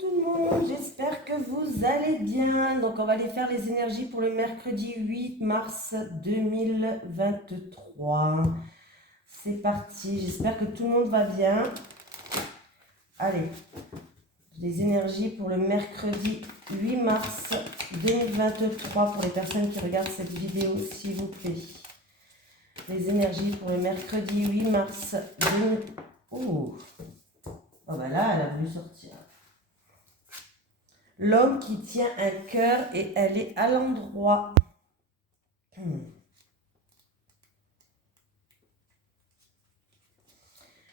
tout le monde, j'espère que vous allez bien. Donc on va aller faire les énergies pour le mercredi 8 mars 2023. C'est parti, j'espère que tout le monde va bien. Allez, les énergies pour le mercredi 8 mars 2023 pour les personnes qui regardent cette vidéo, s'il vous plaît. Les énergies pour le mercredi 8 mars 2023. Oh, bah là, elle a voulu sortir. L'homme qui tient un cœur et elle est à l'endroit.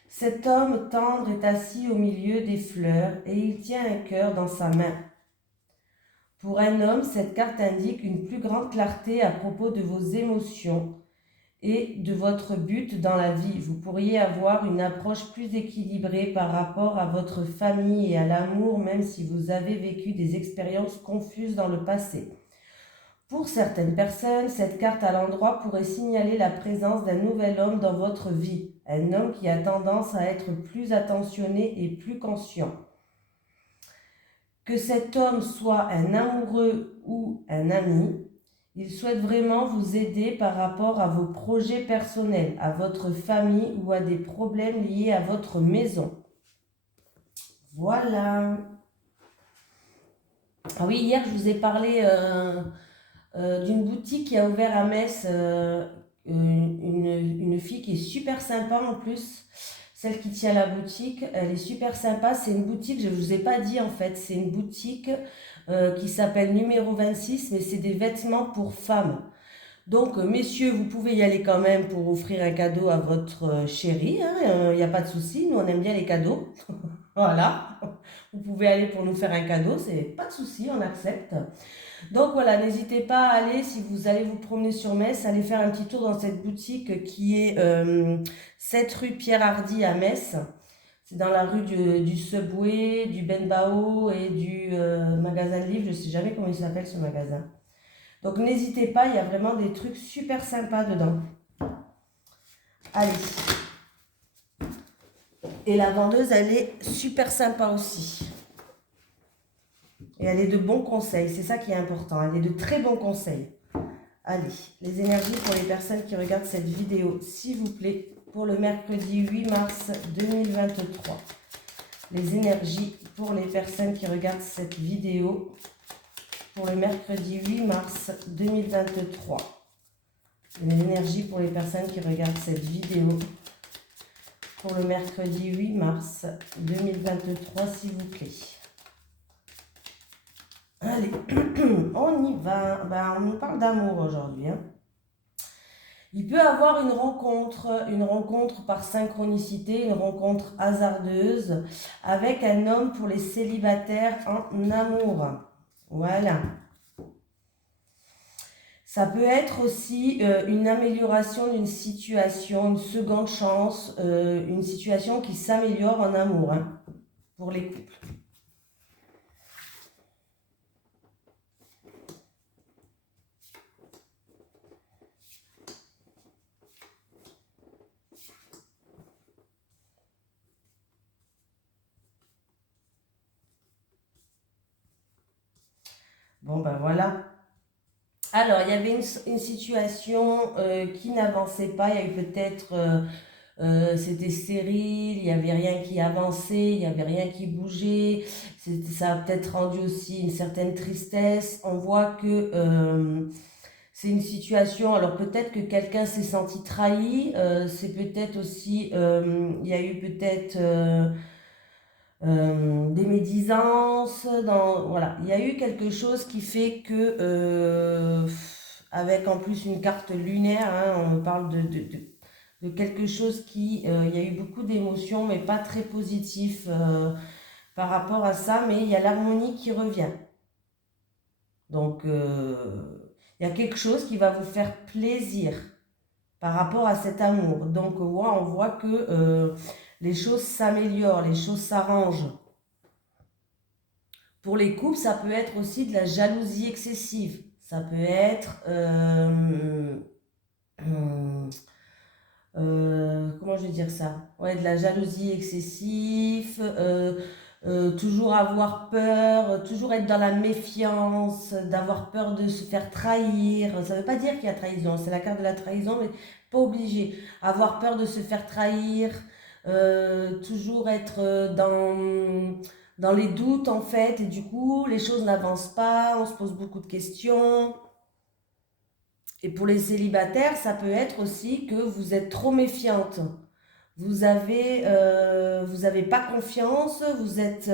Cet homme tendre est assis au milieu des fleurs et il tient un cœur dans sa main. Pour un homme, cette carte indique une plus grande clarté à propos de vos émotions et de votre but dans la vie. Vous pourriez avoir une approche plus équilibrée par rapport à votre famille et à l'amour, même si vous avez vécu des expériences confuses dans le passé. Pour certaines personnes, cette carte à l'endroit pourrait signaler la présence d'un nouvel homme dans votre vie, un homme qui a tendance à être plus attentionné et plus conscient. Que cet homme soit un amoureux ou un ami, il souhaite vraiment vous aider par rapport à vos projets personnels, à votre famille ou à des problèmes liés à votre maison. Voilà. Ah oui, hier je vous ai parlé d'une boutique qui a ouvert à Metz, une fille qui est super sympa en plus, celle qui tient la boutique, elle est super sympa. C'est une boutique, je ne vous ai pas dit en fait, c'est une boutique qui s'appelle numéro 26, mais c'est des vêtements pour femmes. Donc, messieurs, vous pouvez y aller quand même pour offrir un cadeau à votre chérie, il n'y a pas de souci, nous on aime bien les cadeaux. Voilà, vous pouvez aller pour nous faire un cadeau, c'est pas de souci, on accepte. Donc voilà, n'hésitez pas à aller, si vous allez vous promener sur Metz, allez faire un petit tour dans cette boutique qui est 7 rue Pierre Hardy à Metz. C'est dans la rue du Subway, du Benbao et du magasin de livres, je ne sais jamais comment il s'appelle ce magasin. Donc n'hésitez pas, il y a vraiment des trucs super sympas dedans. Allez. Et la vendeuse, elle est super sympa aussi. Et elle est de bons conseils, c'est ça qui est important. Elle est de très bons conseils. Allez, les énergies pour les personnes qui regardent cette vidéo, s'il vous plaît, pour le mercredi 8 mars 2023. Les énergies pour les personnes qui regardent cette vidéo pour le mercredi 8 mars 2023. Les énergies pour les personnes qui regardent cette vidéo pour le mercredi 8 mars 2023, s'il vous plaît. Allez, on y va. On parle d'amour aujourd'hui. Il peut avoir une rencontre par synchronicité, une rencontre hasardeuse avec un homme pour les célibataires en amour. Voilà. Ça peut être aussi une amélioration d'une situation, une seconde chance, une situation qui s'améliore en amour pour les couples. Bon ben voilà. Alors, il y avait une situation qui n'avançait pas. Il y a eu peut-être, c'était stérile, il n'y avait rien qui avançait, il n'y avait rien qui bougeait. Ça a peut-être rendu aussi une certaine tristesse. On voit que c'est une situation, alors peut-être que quelqu'un s'est senti trahi. C'est peut-être aussi, il y a eu peut-être des médisances, voilà, il y a eu quelque chose qui fait que, avec en plus une carte lunaire, on parle de quelque chose qui, il y a eu beaucoup d'émotions, mais pas très positif par rapport à ça, mais il y a l'harmonie qui revient. Donc, il y a quelque chose qui va vous faire plaisir par rapport à cet amour. Donc, on voit que les choses s'améliorent, les choses s'arrangent. Pour les couples, ça peut être aussi de la jalousie excessive. Ça peut être, comment je vais dire ça? Ouais, de la jalousie excessive, toujours avoir peur, toujours être dans la méfiance, d'avoir peur de se faire trahir. Ça ne veut pas dire qu'il y a trahison, c'est la carte de la trahison, mais pas obligé. Avoir peur de se faire trahir, toujours être dans les doutes en fait, et du coup les choses n'avancent pas, on se pose beaucoup de questions. Et pour les célibataires, ça peut être aussi que vous êtes trop méfiante. Vous avez pas confiance, vous êtes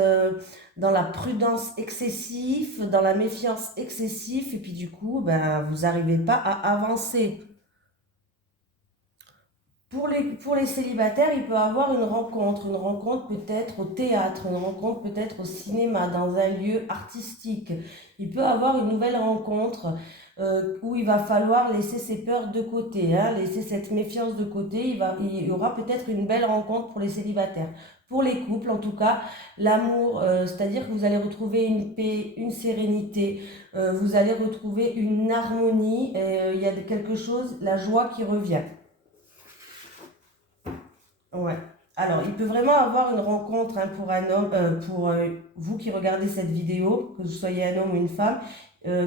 dans la prudence excessive, dans la méfiance excessive, et puis du coup, ben, vous n'arrivez pas à avancer. Pour les célibataires, il peut y avoir une rencontre peut-être au théâtre, une rencontre peut-être au cinéma, dans un lieu artistique. Il peut y avoir une nouvelle rencontre où il va falloir laisser ses peurs de côté, hein, laisser cette méfiance de côté. Il y aura peut-être une belle rencontre pour les célibataires. Pour les couples, en tout cas, l'amour, c'est-à-dire que vous allez retrouver une paix, une sérénité, vous allez retrouver une harmonie, il y a quelque chose, la joie qui revient. Ouais. Alors, il peut vraiment avoir une rencontre hein, pour un homme, pour vous qui regardez cette vidéo, que vous soyez un homme ou une femme.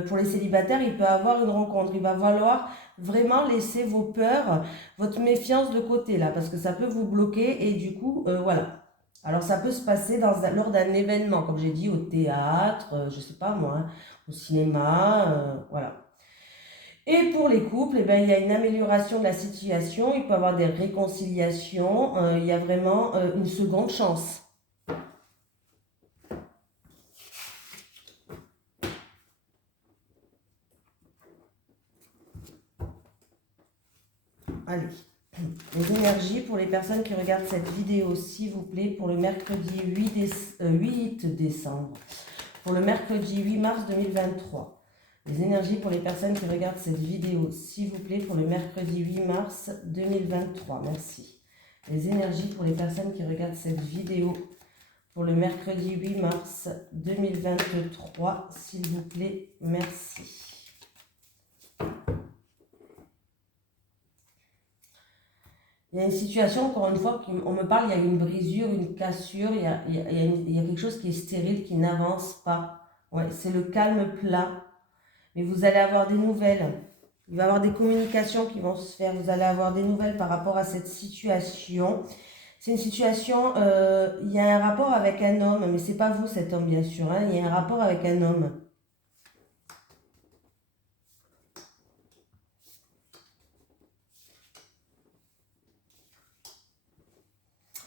Pour les célibataires, il peut avoir une rencontre. Il va falloir vraiment laisser vos peurs, votre méfiance de côté là, parce que ça peut vous bloquer et du coup, voilà. Alors, ça peut se passer lors d'un événement, comme j'ai dit, au théâtre, je sais pas moi, hein, au cinéma, voilà. Et pour les couples, eh ben, il y a une amélioration de la situation, il peut y avoir des réconciliations, il y a vraiment une seconde chance. Allez, les énergies pour les personnes qui regardent cette vidéo, s'il vous plaît, pour le mercredi 8 décembre, pour le mercredi 8 mars 2023. Les énergies pour les personnes qui regardent cette vidéo, s'il vous plaît, pour le mercredi 8 mars 2023. Merci. Les énergies pour les personnes qui regardent cette vidéo pour le mercredi 8 mars 2023, s'il vous plaît. Merci. Il y a une situation, encore une fois, on me parle, il y a une brisure, une cassure, il y a quelque chose qui est stérile, qui n'avance pas. Ouais, c'est le calme plat. Mais vous allez avoir des nouvelles. Il va y avoir des communications qui vont se faire. Vous allez avoir des nouvelles par rapport à cette situation. C'est une situation, il y a un rapport avec un homme, mais c'est pas vous cet homme bien sûr, hein, il y a un rapport avec un homme.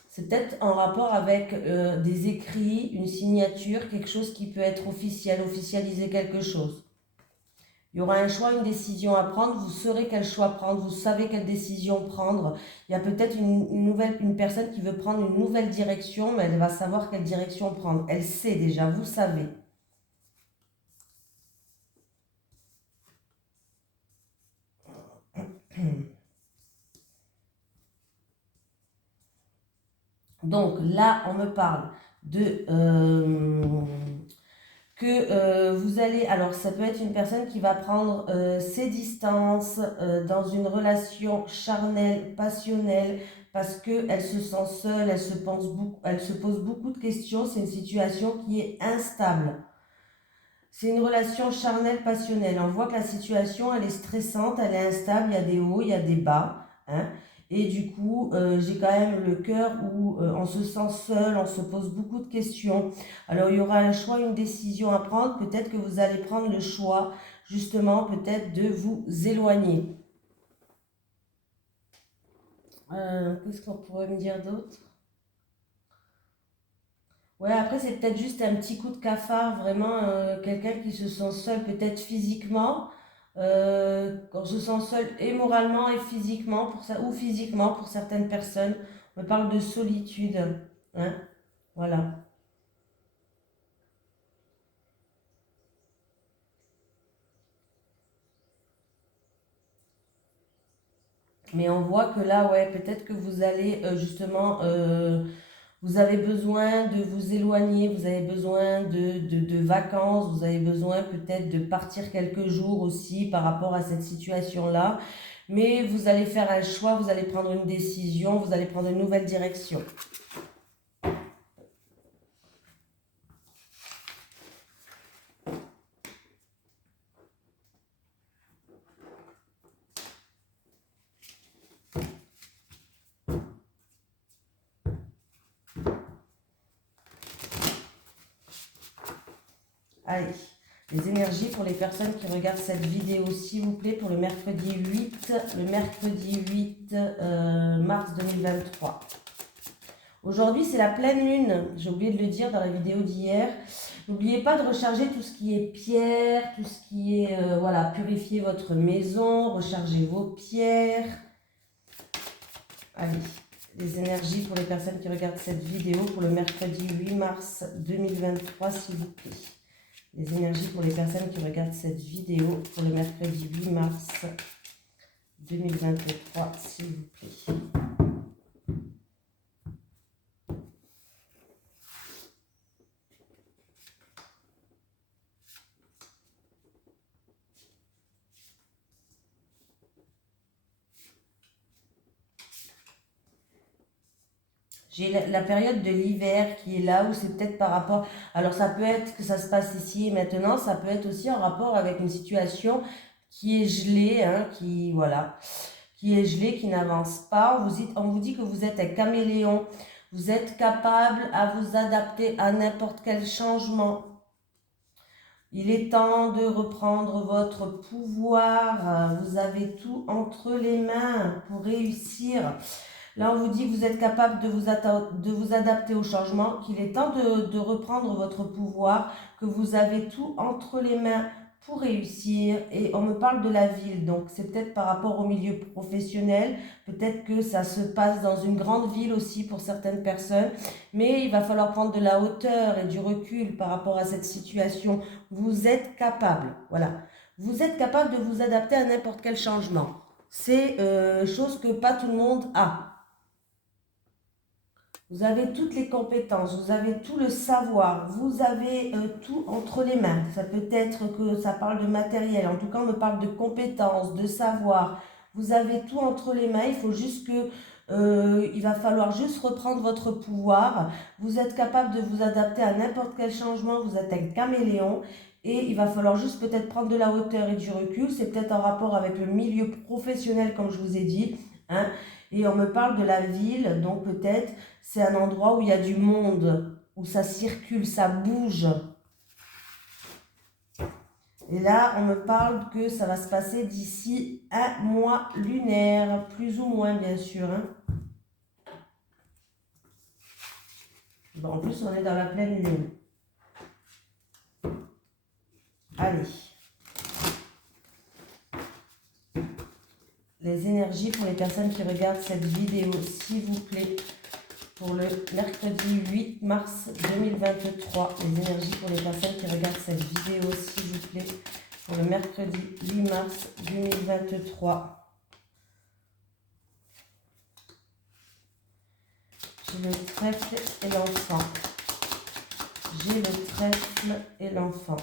C'est peut-être en rapport avec des écrits, une signature, quelque chose qui peut être officiel, officialiser quelque chose. Il y aura un choix, une décision à prendre, vous saurez quel choix prendre, vous savez quelle décision prendre. Il y a peut-être une personne qui veut prendre une nouvelle direction, mais elle va savoir quelle direction prendre. Elle sait déjà, vous savez. Donc là, on me parle de... que vous allez, alors ça peut être une personne qui va prendre ses distances dans une relation charnelle, passionnelle, parce qu'elle se sent seule, elle se pose beaucoup de questions, c'est une situation qui est instable. C'est une relation charnelle, passionnelle. On voit que la situation, elle est stressante, elle est instable, il y a des hauts, il y a des bas, hein. Et du coup, j'ai quand même le cœur où on se sent seul, on se pose beaucoup de questions. Alors, il y aura un choix, une décision à prendre. Peut-être que vous allez prendre le choix, justement, peut-être de vous éloigner. Qu'est-ce qu'on pourrait me dire d'autre? Ouais, après, c'est peut-être juste un petit coup de cafard, vraiment, quelqu'un qui se sent seul, peut-être physiquement, quand se sent seul et moralement et physiquement, ou physiquement pour certaines personnes. On parle de solitude, hein, voilà. Mais on voit que là, ouais, peut-être que vous allez justement, vous avez besoin de vous éloigner, vous avez besoin de vacances, vous avez besoin peut-être de partir quelques jours aussi par rapport à cette situation-là. Mais vous allez faire un choix, vous allez prendre une décision, vous allez prendre une nouvelle direction. Allez, les énergies pour les personnes qui regardent cette vidéo, s'il vous plaît, pour le mercredi 8 mars 2023. Aujourd'hui, c'est la pleine lune. J'ai oublié de le dire dans la vidéo d'hier. N'oubliez pas de recharger tout ce qui est pierre, tout ce qui est, voilà, purifier votre maison, recharger vos pierres. Allez, les énergies pour les personnes qui regardent cette vidéo pour le mercredi 8 mars 2023, s'il vous plaît. Les énergies pour les personnes qui regardent cette vidéo pour le mercredi 8 mars 2023, s'il vous plaît. J'ai la période de l'hiver qui est là, où c'est peut-être par rapport... Alors ça peut être que ça se passe ici et maintenant, ça peut être aussi en rapport avec une situation qui est gelée, hein, voilà, qui est gelée, qui n'avance pas. On vous dit que vous êtes un caméléon, vous êtes capable à vous adapter à n'importe quel changement. Il est temps de reprendre votre pouvoir, vous avez tout entre les mains pour réussir. Là, on vous dit que vous êtes capable de vous adapter au changement, qu'il est temps de reprendre votre pouvoir, que vous avez tout entre les mains pour réussir. Et on me parle de la ville, donc c'est peut-être par rapport au milieu professionnel, peut-être que ça se passe dans une grande ville aussi pour certaines personnes, mais il va falloir prendre de la hauteur et du recul par rapport à cette situation. Vous êtes capable, voilà. Vous êtes capable de vous adapter à n'importe quel changement. C'est chose que pas tout le monde a. Vous avez toutes les compétences, vous avez tout le savoir, vous avez tout entre les mains. Ça peut être que ça parle de matériel, en tout cas on me parle de compétences, de savoir. Vous avez tout entre les mains, il faut juste que, il va falloir juste reprendre votre pouvoir. Vous êtes capable de vous adapter à n'importe quel changement, vous êtes un caméléon. Et il va falloir juste peut-être prendre de la hauteur et du recul. C'est peut-être en rapport avec le milieu professionnel, comme je vous ai dit, hein. Et on me parle de la ville, donc peut-être c'est un endroit où il y a du monde, où ça circule, ça bouge. Et là, on me parle que ça va se passer d'ici un mois lunaire, plus ou moins bien sûr, hein. Bon, en plus, on est dans la pleine lune. Allez. Les énergies pour les personnes qui regardent cette vidéo, s'il vous plaît, pour le mercredi 8 mars 2023. Les énergies pour les personnes qui regardent cette vidéo, s'il vous plaît, pour le mercredi 8 mars 2023. J'ai le trèfle et l'enfant. J'ai le trèfle et l'enfant.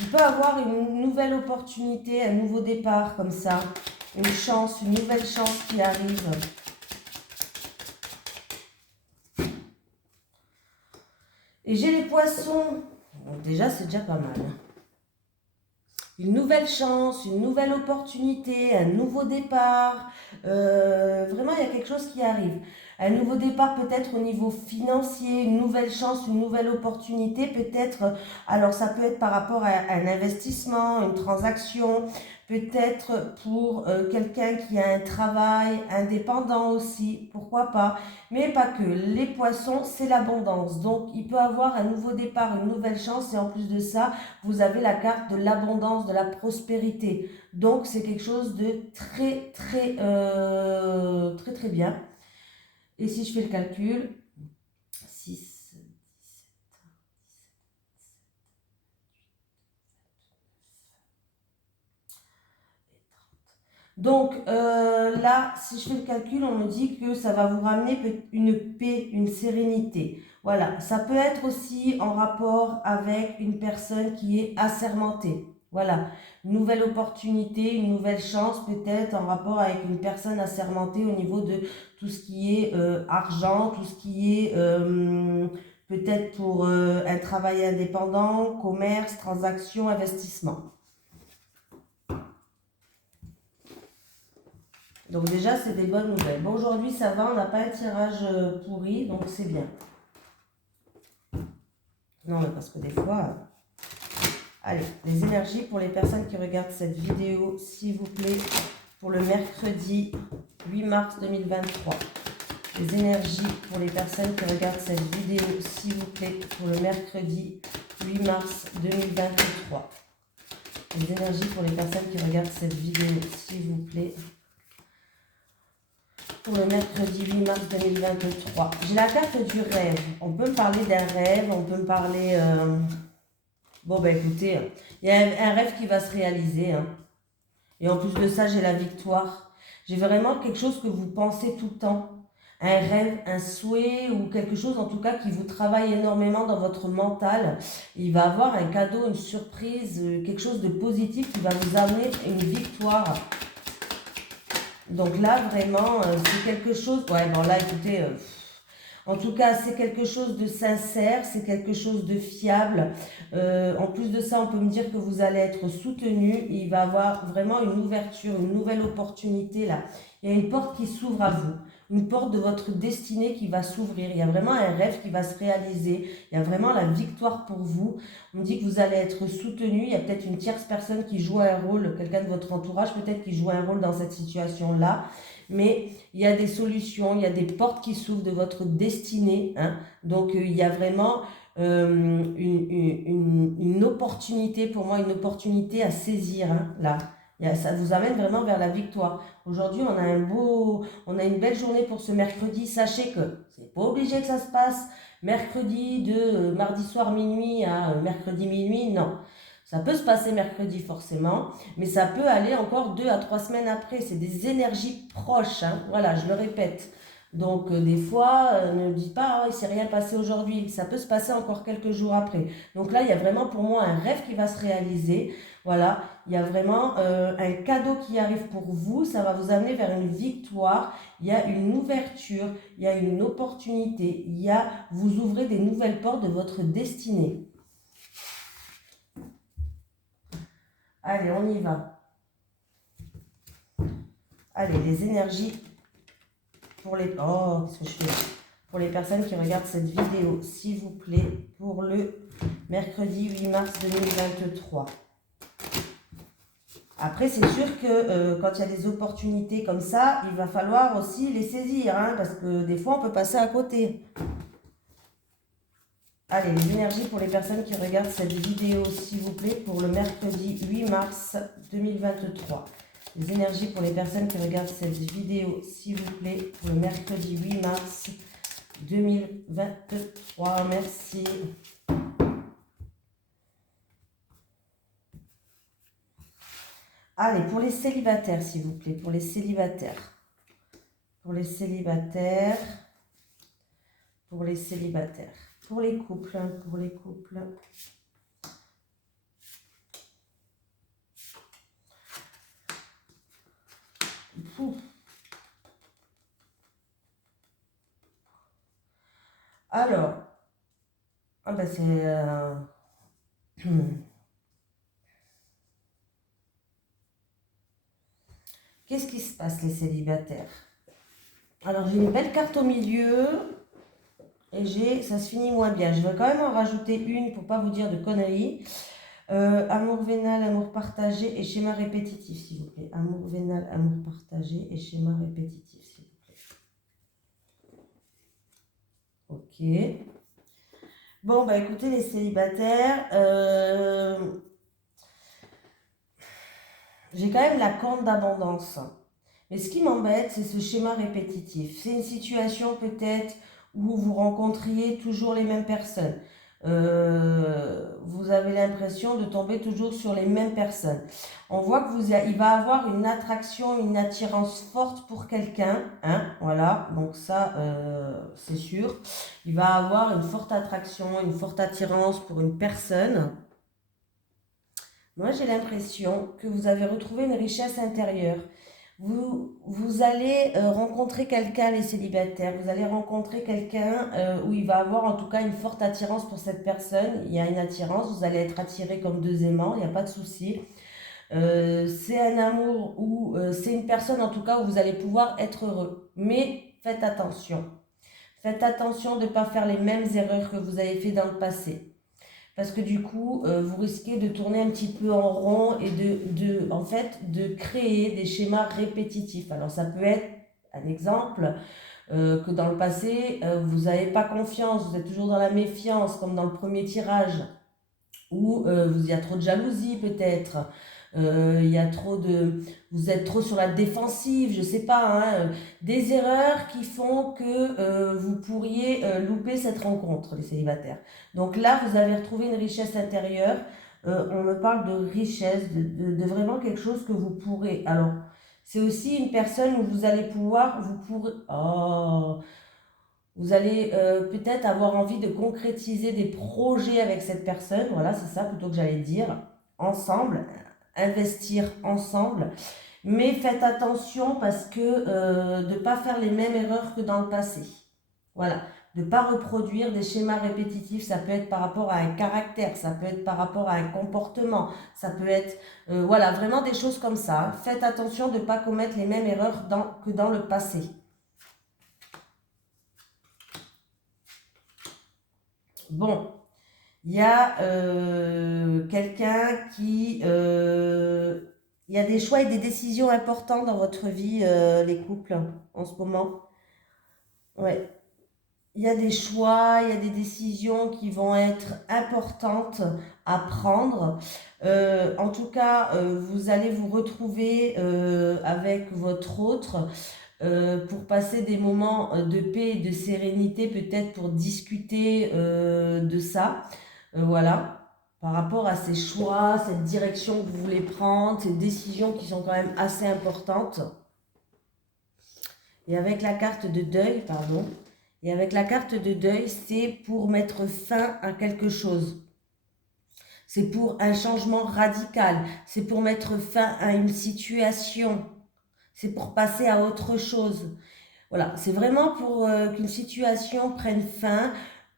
Il peut avoir une nouvelle opportunité, un nouveau départ comme ça, une chance, une nouvelle chance qui arrive. Et j'ai les poissons. Bon, déjà, c'est déjà pas mal. Une nouvelle chance, une nouvelle opportunité, un nouveau départ. Vraiment, il y a quelque chose qui arrive. Un nouveau départ peut-être au niveau financier, une nouvelle chance, une nouvelle opportunité peut-être. Alors, ça peut être par rapport à un investissement, une transaction. Peut-être pour quelqu'un qui a un travail indépendant aussi, pourquoi pas. Mais pas que. Les poissons, c'est l'abondance. Donc, il peut avoir un nouveau départ, une nouvelle chance. Et en plus de ça, vous avez la carte de l'abondance, de la prospérité. Donc, c'est quelque chose de très, très, très, très bien. Et si je fais le calcul, 6, 17, 17, 30. Donc, là, si je fais le calcul, on me dit que ça va vous ramener une paix, une sérénité. Voilà, ça peut être aussi en rapport avec une personne qui est assermentée. Voilà, une nouvelle opportunité, une nouvelle chance peut-être en rapport avec une personne assermentée au niveau de tout ce qui est argent, tout ce qui est peut-être pour un travail indépendant, commerce, transaction, investissement. Donc déjà, c'est des bonnes nouvelles. Bon, aujourd'hui, ça va, on n'a pas un tirage pourri, donc c'est bien. Non, mais parce que des fois... Allez, les énergies pour les personnes qui regardent cette vidéo, s'il vous plaît, pour le mercredi 8 mars 2023. Les énergies pour les personnes qui regardent cette vidéo, s'il vous plaît, pour le mercredi 8 mars 2023. Les énergies pour les personnes qui regardent cette vidéo, s'il vous plaît, pour le mercredi 8 mars 2023. J'ai la carte du rêve. On peut me parler d'un rêve, on peut me parler... Bon, ben écoutez, il y a un rêve qui va se réaliser. Hein. Et en plus de ça, j'ai la victoire. J'ai vraiment quelque chose que vous pensez tout le temps. Un rêve, un souhait ou quelque chose en tout cas qui vous travaille énormément dans votre mental. Il va avoir un cadeau, une surprise, quelque chose de positif qui va vous amener une victoire. Donc là, vraiment, c'est quelque chose... Ouais, bon là, écoutez... En tout cas, c'est quelque chose de sincère, c'est quelque chose de fiable. En plus de ça, on peut me dire que vous allez être soutenu. Il va y avoir vraiment une ouverture, une nouvelle opportunité là. Il y a une porte qui s'ouvre à vous, une porte de votre destinée qui va s'ouvrir. Il y a vraiment un rêve qui va se réaliser. Il y a vraiment la victoire pour vous. On me dit que vous allez être soutenu. Il y a peut-être une tierce personne qui joue un rôle, quelqu'un de votre entourage peut-être qui joue un rôle dans cette situation-là. Mais il y a des solutions, il y a des portes qui s'ouvrent de votre destinée. Hein. Donc, il y a vraiment une opportunité, pour moi, une opportunité à saisir. Hein, là, ça vous amène vraiment vers la victoire. Aujourd'hui, on a une belle journée pour ce mercredi. Sachez que c'est pas obligé que ça se passe mercredi de mardi soir minuit à mercredi minuit. Non. Ça peut se passer mercredi forcément, mais ça peut aller encore 2 à 3 semaines après. C'est des énergies proches, hein. Voilà, je le répète. Donc des fois, ne dites pas, oh, il ne s'est rien passé aujourd'hui. Ça peut se passer encore quelques jours après. Donc là, il y a vraiment pour moi un rêve qui va se réaliser. Voilà, il y a vraiment un cadeau qui arrive pour vous. Ça va vous amener vers une victoire. Il y a une ouverture, il y a une opportunité. Vous ouvrez des nouvelles portes de votre destinée. Allez, on y va. Allez, les énergies pour les... Oh, qu'est-ce que je fais? Pour les personnes qui regardent cette vidéo, s'il vous plaît, pour le mercredi 8 mars 2023. Après, c'est sûr que quand il y a des opportunités comme ça, il va falloir aussi les saisir, hein, parce que des fois, on peut passer à côté. Allez, les énergies pour les personnes qui regardent cette vidéo, s'il vous plaît, pour le mercredi 8 mars 2023. Les énergies pour les personnes qui regardent cette vidéo, s'il vous plaît, pour le mercredi 8 mars 2023. Merci. Allez, pour les célibataires, s'il vous plaît, pour les célibataires. Pour les célibataires. Pour les célibataires. Pour les couples, pour les couples. Pouf. Alors, ah ben c'est... Qu'est-ce qui se passe, les célibataires? Alors, j'ai une belle carte au milieu et ça se finit moins bien. Je vais quand même en rajouter une pour pas vous dire de conneries. Amour vénal, amour partagé et schéma répétitif, s'il vous plaît. Amour vénal, amour partagé et schéma répétitif, s'il vous plaît. Ok. Bon, bah écoutez, les célibataires, j'ai quand même la corne d'abondance. Mais ce qui m'embête, c'est ce schéma répétitif. C'est une situation peut-être où vous rencontriez toujours les mêmes personnes. Vous avez l'impression de tomber toujours sur les mêmes personnes. On voit il va avoir une attraction, une attirance forte pour quelqu'un, hein, voilà, donc ça, c'est sûr. Il va avoir une forte attraction, une forte attirance pour une personne. Moi, j'ai l'impression que vous avez retrouvé une richesse intérieure. Vous allez rencontrer quelqu'un, les célibataires, vous allez rencontrer quelqu'un où il va avoir en tout cas une forte attirance pour cette personne. Il y a une attirance, vous allez être attiré comme deux aimants, il n'y a pas de souci. C'est un amour ou c'est une personne en tout cas où vous allez pouvoir être heureux. Mais faites attention. Faites attention de ne pas faire les mêmes erreurs que vous avez fait dans le passé. Parce que du coup, vous risquez de tourner un petit peu en rond et en fait, de créer des schémas répétitifs. Alors ça peut être un exemple que dans le passé, vous n'avez pas confiance, vous êtes toujours dans la méfiance, comme dans le premier tirage, ou il y a trop de jalousie peut-être, il y a vous êtes trop sur la défensive, je sais pas, hein, des erreurs qui font que vous pourriez louper cette rencontre, les célibataires. Donc là, vous avez retrouvé une richesse intérieure. On me parle de richesse, de vraiment quelque chose que vous pourrez. Alors, c'est aussi une personne où vous allez vous allez peut-être avoir envie de concrétiser des projets avec cette personne. Voilà, c'est ça plutôt que j'allais dire. Ensemble, investir ensemble. Mais faites attention parce que de ne pas faire les mêmes erreurs que dans le passé. Voilà, de ne pas reproduire des schémas répétitifs. Ça peut être par rapport à un caractère, ça peut être par rapport à un comportement, ça peut être, voilà, vraiment des choses comme ça. Faites attention de ne pas commettre les mêmes erreurs que dans le passé. Bon, il y a quelqu'un qui... il y a des choix et des décisions importants dans votre vie, les couples, en ce moment. Ouais. Il y a des choix, il y a des décisions qui vont être importantes à prendre. En tout cas, vous allez vous retrouver avec votre autre pour passer des moments de paix et de sérénité, peut-être pour discuter de ça. Voilà, par rapport à ces choix, cette direction que vous voulez prendre, ces décisions qui sont quand même assez importantes. Et avec la carte de deuil, pardon, et avec la carte de deuil, c'est pour mettre fin à quelque chose. C'est pour un changement radical. C'est pour mettre fin à une situation. C'est pour passer à autre chose. Voilà, c'est vraiment pour qu'une situation prenne fin,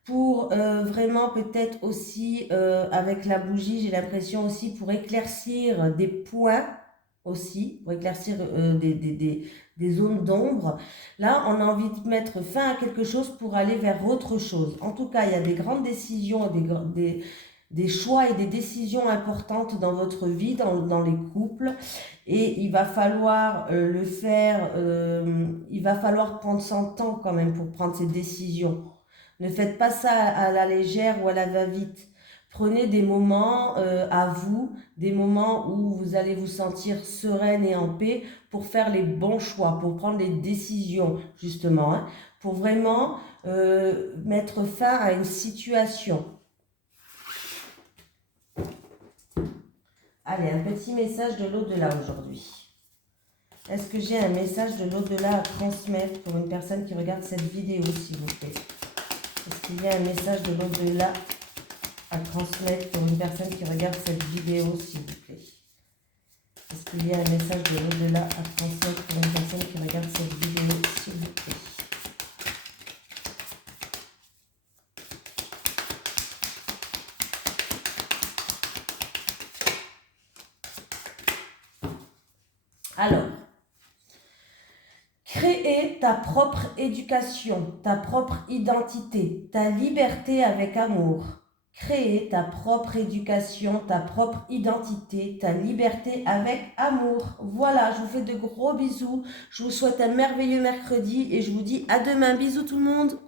pour vraiment peut-être aussi, avec la bougie, j'ai l'impression aussi pour éclaircir des points aussi, pour éclaircir des zones d'ombre. Là, on a envie de mettre fin à quelque chose pour aller vers autre chose. En tout cas, il y a des grandes décisions, des choix et des décisions importantes dans votre vie, dans les couples. Et il va falloir le faire, il va falloir prendre son temps quand même pour prendre ces décisions. Ne faites pas ça à la légère ou à la va-vite. Prenez des moments à vous, des moments où vous allez vous sentir sereine et en paix pour faire les bons choix, pour prendre les décisions justement, hein, pour vraiment mettre fin à une situation. Allez, un petit message de l'au-delà aujourd'hui. Est-ce que j'ai un message de l'au-delà à transmettre pour une personne qui regarde cette vidéo, s'il vous plaît? Est-ce qu'il y a un message de l'au-delà à transmettre pour une personne qui regarde cette vidéo, s'il vous plaît? Est-ce qu'il y a un message de l'au-delà à transmettre pour une personne qui regarde cette vidéo, s'il vous plaît? Alors, créer ta propre éducation, ta propre identité, ta liberté avec amour. Créer ta propre éducation, ta propre identité, ta liberté avec amour. Voilà, je vous fais de gros bisous. Je vous souhaite un merveilleux mercredi et je vous dis à demain. Bisous tout le monde.